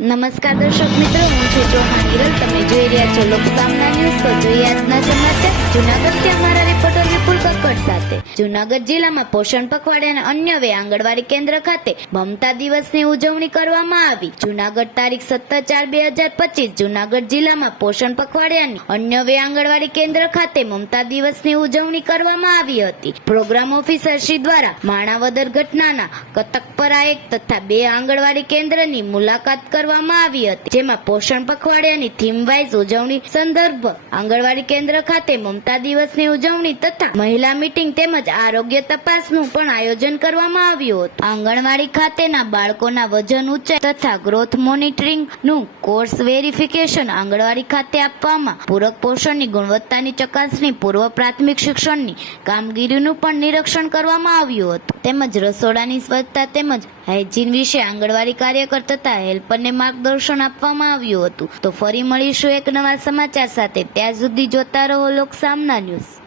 નમસ્કાર દર્શક મિત્રો, હું છું ચૌહાણ હિરલ. તમે જોઈ રહ્યા છો લોકસામના ન્યૂઝ તો જોઈએ આજના સમાચાર. જુનાગઢથી અમારા રિપોર્ટર વિપુલ સાથે. જુનાગઢ જિલ્લામાં પોષણ પખવાડિયાના અને અન્ય વે આંગણવાડી કેન્દ્ર ખાતે મમતા દિવસની ઉજવણી કરવામાં આવી. જુનાગઢ તારીખ સત્તર ચાર બે હજાર પચીસ, જુનાગઢ જિલ્લામાં પોષણ પખવાડિયાની અન્ય વે આંગણવાડી કેન્દ્ર ખાતે મમતા દિવસની ઉજવણી કરવામાં આવી હતી. પ્રોગ્રામ ઓફિસર શ્રી દ્વારા માણાવદર ઘટનાના કતકપરા એક તથા બે આંગણવાડી કેન્દ્રની મુલાકાત કરવામાં આવી હતી. જેમાં પોષણ પખવાડિયાની થીમ વાઇઝ ઉજવણી સંદર્ભ આંગણવાડી કેન્દ્ર ખાતે મમતા દિવસની ઉજવણી તથા મહિલા મીટિંગ તેમજ આરોગ્ય તપાસનું પણ આયોજન કરવામાં આવ્યું હતું. આંગણવાડી ખાતેના બાળકોના વજન ઊંચાઈ તથા ગ્રોથ મોનિટરિંગનું કોર્સ વેરિફિકેશન આંગણવાડી ખાતે આપવામાં પૂરક પોષણની ગુણવત્તાની ચકાસણી, પૂર્વ પ્રાથમિક શિક્ષણની કામગીરીનું પણ નિરીક્ષણ કરવામાં આવ્યું હતું. તેમજ રસોડાની સ્વચ્છતા તેમજ હાઇજીન વિશે આંગણવાડી કાર્યકર તથા હેલ્પરને માર્ગદર્શન આપવામાં આવ્યું હતું. તો ફરી મળીશું એક નવા સમાચાર સાથે. ત્યાં સુધી જોતા રહો લોક સામના ન્યૂઝ.